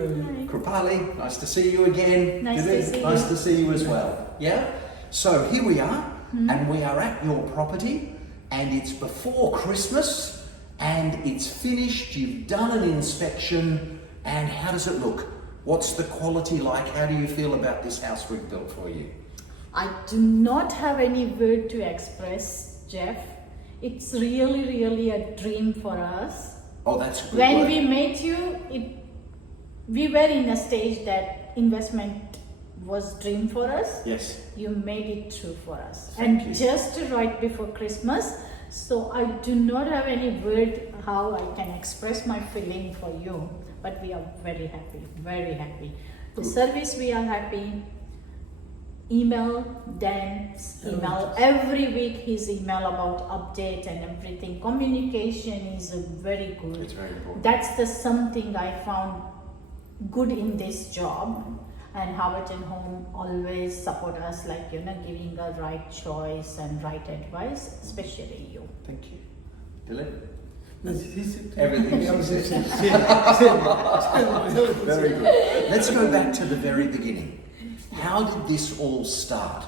Krupali, nice to see you again. Nice Dilip, to see you. nice to see you as well. Yeah? So here we are, and we are at your property, and it's before Christmas, and it's finished. You've done an inspection, and how does it look? What's the quality like? How do you feel about this house we've built for you? I do not have any word to express, Jeff. It's really a dream for us. Oh, that's a good When word. we met you, we were in a stage that investment was dream for us. Yes. You made it true for us. Thank And you. just right before Christmas, so I do not have any word how I can express my feeling for you. But we are very happy, very happy. The Good. service, we are happy. Email, Dan's email, every week his email about update and everything. Communication is very good. It's very important. That's the something I found good in this job. And Howard and Home always support us, like, giving a right choice and right advice, especially you. Thank you. Dilip? Everything. Everything's very good. Let's go back to the very beginning. How did this all start?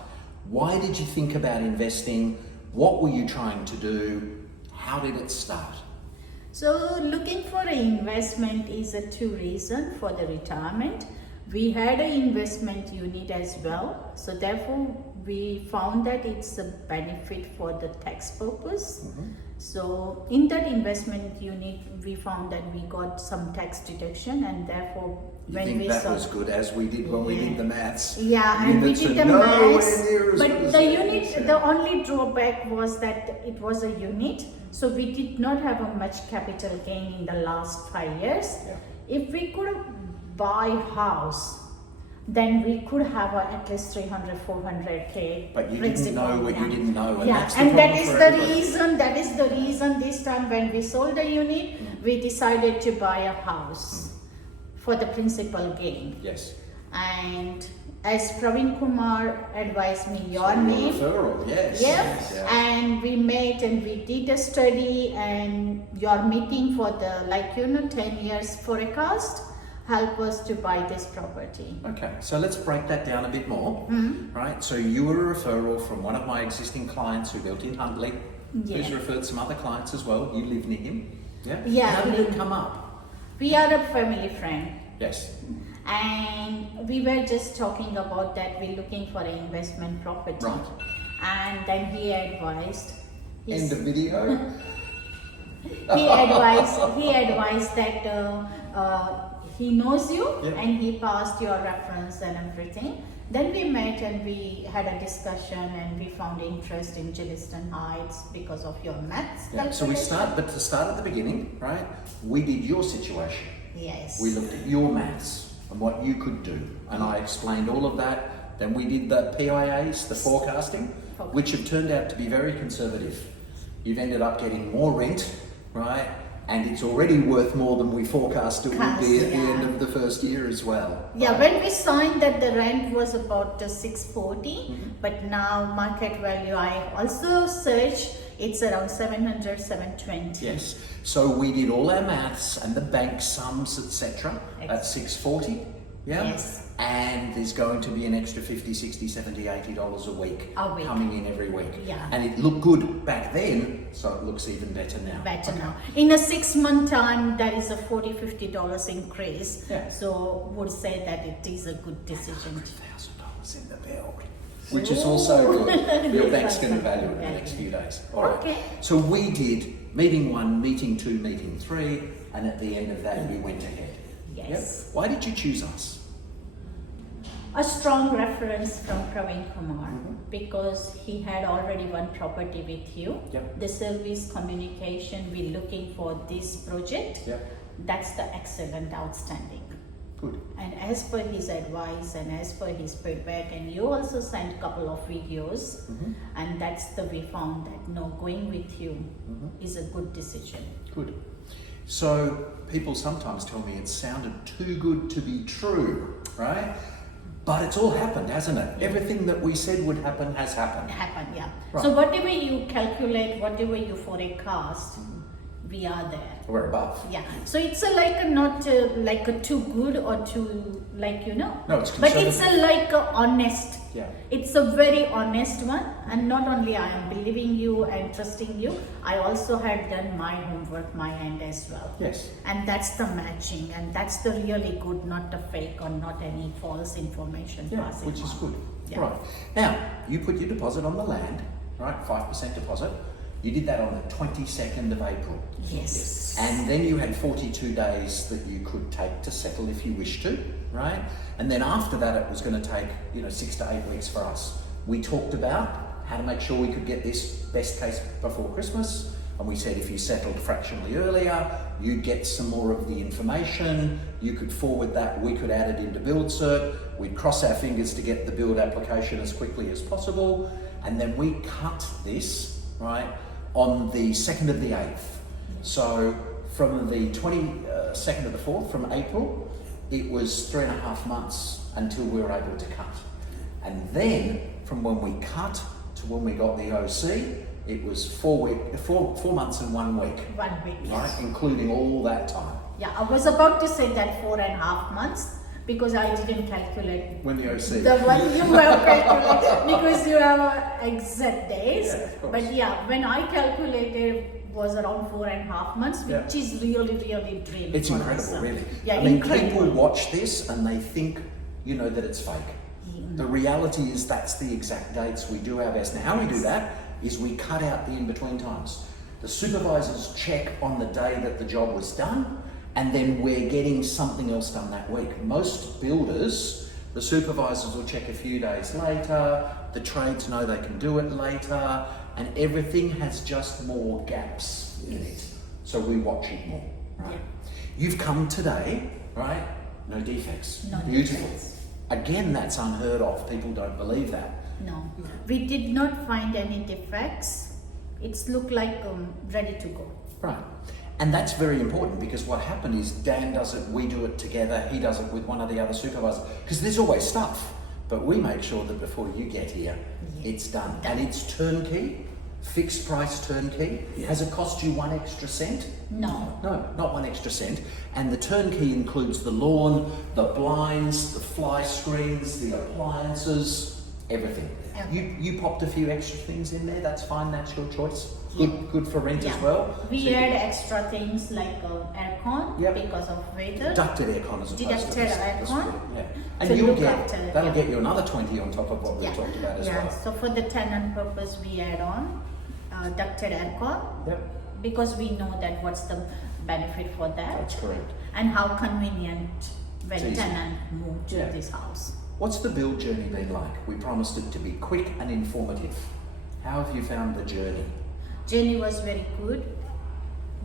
Why did you think about investing? What were you trying to do? How did it start? So looking for an investment is a two reason for the retirement. We had an investment unit as well. So therefore we found that it's a benefit for the tax purpose. So in that investment unit, we found that we got some tax deduction, and therefore You when think we that saw, was good, as we did when we Yeah. did the maths? yeah, and we Units did are the nowhere maths, near as good but as the the unit, others, yeah. the only drawback was that it was a unit, so we did not have a much capital gain in the last 5 years. Yeah. If we could buy house, then we could have at least 300-400k. But you didn't know what you didn't know, and Yeah, that's the and that problem is for the everybody. reason. That is the reason this time when we sold the unit, we decided to buy a house for the principal gain. Yes. And as Praveen Kumar advised me your So name, referral, yes. yeah, Yes. and we met and we did a study, and your meeting for the 10 years forecast help us to buy this property. Okay, so let's break that down a bit more, right? So you were a referral from one of my existing clients who built in Huntley, who's Yeah. referred some other clients as well. You live near him, yeah? Yeah, How did we- it come up? We are a family friend, Yes. and we were just talking about that we're looking for an investment property. Right. And then he advised. End of video. He advised that he knows you, Yeah. and he passed your reference and everything. Then we met and we had a discussion, and we found interest in Gilliston Heights because of your maths. Yeah. So we calculation. but to start at the beginning, right? We did your situation. Yes. We looked at your maths and what you could do, and I explained all of that. Then we did the PIAs, the forecasting, which have turned out to be very conservative. You've ended up getting more rent, right? And it's already worth more than we forecast it would be at the Yeah. end of the first year as well. Yeah, right? when we signed that, the rent was about 640, but now market value, I also searched, it's around 700, 720. Yes. So we did all our maths and the bank sums, etc. at 640. Yeah. Yes. And there's going to be an extra 50, 60, 70, 80 dollars a week coming in every week. Yeah. And it looked good back then, so it looks even better now. Better Okay. now. In a 6-month time, there is a $40-50 increase. Yeah. So would say that it is a good decision. $100,000 in the bill, which is also good. Your bank's going to value it in the next few days. All right. Okay. So we did meeting 1, meeting 2, meeting 3, and at the end of that we went ahead. Yes. Yep. Why did you choose us? A strong reference from Praveen Kumar, because he had already one property with you. Yep. The service communication we're looking for this project, Yep. that's the excellent, outstanding. Good. And as per his advice and as per his feedback, and you also sent a couple of videos, and that's the we found that no, going with you is a good decision. Good. So people sometimes tell me it sounded too good to be true, right? But it's all happened, hasn't it? Everything that we said would happen has happened. Happen, yeah. Right. So whatever you calculate, whatever you forecast, we are there. We're above. Yeah, so it's a like a not like a too good or too like No, it's but it's conservative. a like a honest. Yeah. It's a very honest one, and not only I am believing you and trusting you, I also had done my homework, my end as well. Yes. And that's the matching, and that's the really good, not the fake or not any false information Yeah, passing which is on. good. Yeah. Right. Now, you put your deposit on the land, right? 5% deposit. You did that on the 22nd of April. Yes. And then you had 42 days that you could take to settle if you wish to, right? And then after that, it was going to take, 6 to 8 weeks for us. We talked about how to make sure we could get this best case before Christmas. And we said if you settled fractionally earlier, you'd get some more of the information. You could forward that, we could add it into Build Cert. We'd cross our fingers to get the build application as quickly as possible. And then we cut this, right, on the 2nd of the 8th. So from the 22nd of the 4th, from April, it was 3.5 months until we were able to cut. And then from when we cut to when we got the OC, it was 4 months and 1 week. 1 week. Right, including all that time. Yeah, I was about to say that 4.5 months because I didn't calculate When the OC. the one you have calculated because you have exact days. Yeah, of course. But yeah, when I calculated was around 4.5 months, which Yeah. is really, really dream. It's for incredible, us. really. Yeah, I mean, incredible. people watch this and they think, that it's fake. The reality is that's the exact dates. We do our best. Now, how we do that is we cut out the in-between times. The supervisors check on the day that the job was done, and then we're getting something else done that week. Most builders, the supervisors will check a few days later, the trades know they can do it later, and everything has just more gaps in it. So we watch it more, right? Yeah. You've come today, right? No defects. No Beautiful. defects. Again, that's unheard of. People don't believe that. No, we did not find any defects. It's looked like ready to go. Right. And that's very important because what happened is Dan does it, we do it together, he does it with one of the other supervisors. Because there's always stuff, but we make sure that before you get here, it's done. And it's turnkey, fixed price turnkey. Has it cost you 1 extra cent? No. No, not 1 extra cent. And the turnkey includes the lawn, the blinds, the fly screens, the appliances, everything. You popped a few extra things in there, that's fine, that's your choice. Good for rent as well. We So add extra things like aircon Yep. because of weather. Ducted aircon as opposed to Deducted this. aircon. Yeah. And To you'll look get, after it, that'll yeah. get you another 20 on top of what we talked about as well. So for the tenant purpose, we add on ducted aircon Yep, because we know that what's the benefit for that that's correct. and how convenient when It's easy. tenant move to Yeah. this house. What's the build journey been like? We promised it to be quick and informative. How have you found the journey? Journey was very good.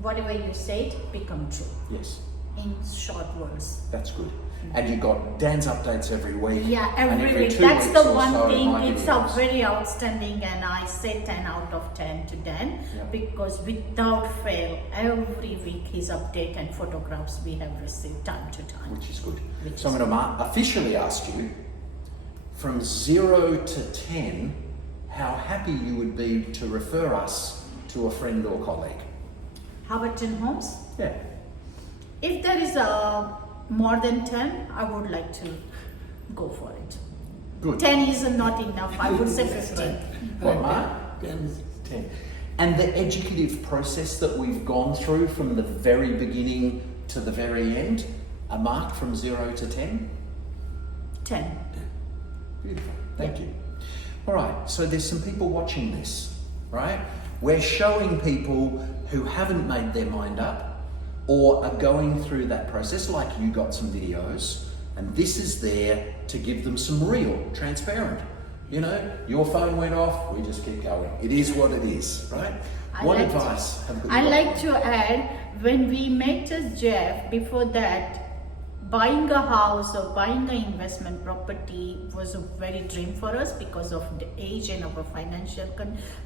Whatever you said become true Yes, in short words. that's good. And you got Dan's updates every week. Yeah, and every week. 2 That's weeks the or one so, thing. my It's videos. a very outstanding, and I say 10 out of 10 to Dan Yeah. because without fail, every week his update and photographs we have received time to time. Which is good. Which So I'm going to officially ask you, from 0 to 10, how happy you would be to refer us to a friend or colleague. Haverton Homes. Yeah. If there is more than 10, I would like to go for it. Good. 10 is not enough. I would say 15. What, Mark? 10. And the educative process that we've gone through from the very beginning to the very end, a mark from 0 to 10? 10. Beautiful. Thank you. All right, so there's some people watching this, right? We're showing people who haven't made their mind up or are going through that process, like you got some videos, and this is there to give them some real, transparent. Your phone went off, we just keep going. It is what it is, right? What advice have you got? I like to add, when we met Jeff, before that, buying a house or buying an investment property was a very dream for us because of the age and our financial,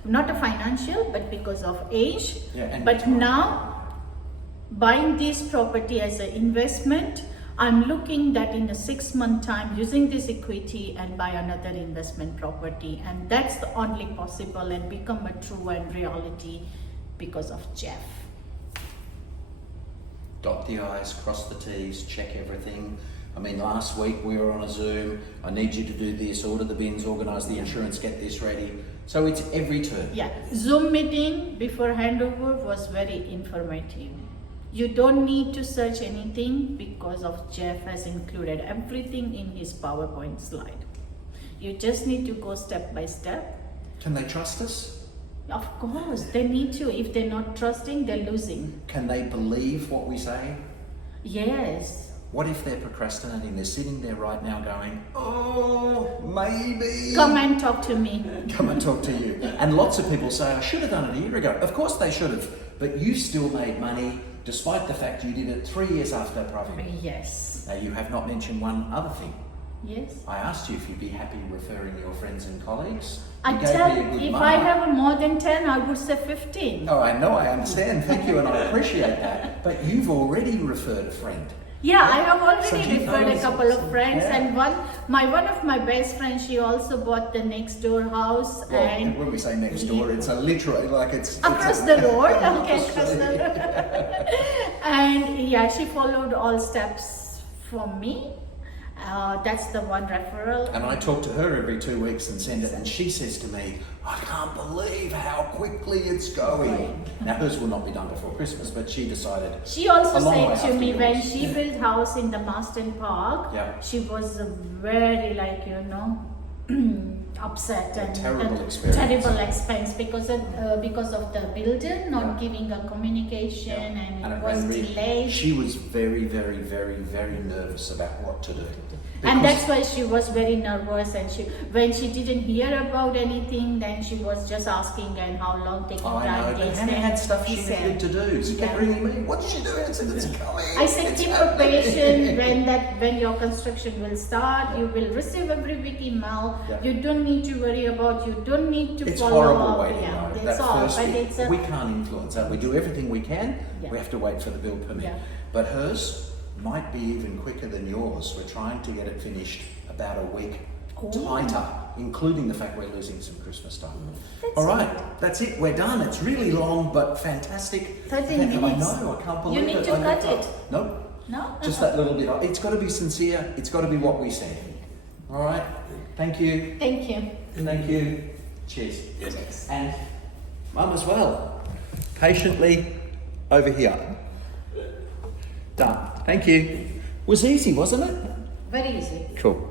not a financial, but because of age. Yeah, and but time. now, buying this property as an investment, I'm looking that in a 6-month time using this equity and buy another investment property, and that's the only possible and become a true and reality because of Jeff. dot the I's, cross the T's, check everything. I mean, last week we were on a Zoom. I need you to do this, order the bins, organise the insurance, get this ready. So it's every turn. Yeah, Zoom meeting before handover was very informative. You don't need to search anything because of Jeff has included everything in his PowerPoint slide. You just need to go step by step. Can they trust us? Of course, they need to. If they're not trusting, they're losing. Can they believe what we say? Yes. What if they're procrastinating? They're sitting there right now going, oh, maybe. Come and talk to me. Come and talk to you. And lots of people say, I should have done it a year ago. Of course they should have, but you still made money despite the fact you did it 3 years after Pravin. Yes. Now you have not mentioned one other thing. Yes. I asked you if you'd be happy referring your friends and colleagues. I You gave tell me a good if mark. I have more than 10, I would say 15. Oh, I know, I understand. Thank you, and I appreciate that. But you've already referred a friend. Yeah, I have So already you referred a know couple of some- friends, yeah. and one of my best friends, she also bought the next door house, Well, and when we say next door, it's a literally like it's across it's the road. Across Okay, the across the street. road. And yeah, she followed all steps from me. That's the one referral. And I talk to her every 2 weeks and send it, and she says to me, I can't believe how quickly it's going. Right. Now hers will not be done before Christmas, but she decided. She also a long way said to after me when yours. she built house in the Marston Park, Yeah. she was very upset and terrible experience. terrible expense because of the builder not Yeah. giving a communication and it it was ran delayed. She was very, very, very, very nervous about what to do. And Because- that's why she was very nervous, and when she didn't hear about anything, then she was just asking and how long taking I know, time but takes. Hannah Then had stuff she said- needed to do. She kept Yeah. ringing me, what's she doing? I said, it's coming. I said It's keep a happening." patient when your construction will start. You will receive every week email. Yeah. You don't need to worry about. You don't need to It's follow horrible up. waiting Yeah, though. that's That all. first But bit, it's a we can't influence that. We do everything we can. Yeah. We have to wait for the bill permit. Yeah. But hers might be even quicker than yours. We're trying to get it finished about a week Ooh. tighter, including the fact we're losing some Christmas time. That's All right, that's it. We're done. It's really long but fantastic. 13 I minutes. know. I can't believe You need it. to I cut can't- it. Nope. No. Just that little bit. It's got to be sincere. It's got to be what we say. All right. Thank you. Thank you. Thank you. Cheers. And Mum as well. Patiently over here. Done. Thank you. Was easy, wasn't it? Very easy. Cool.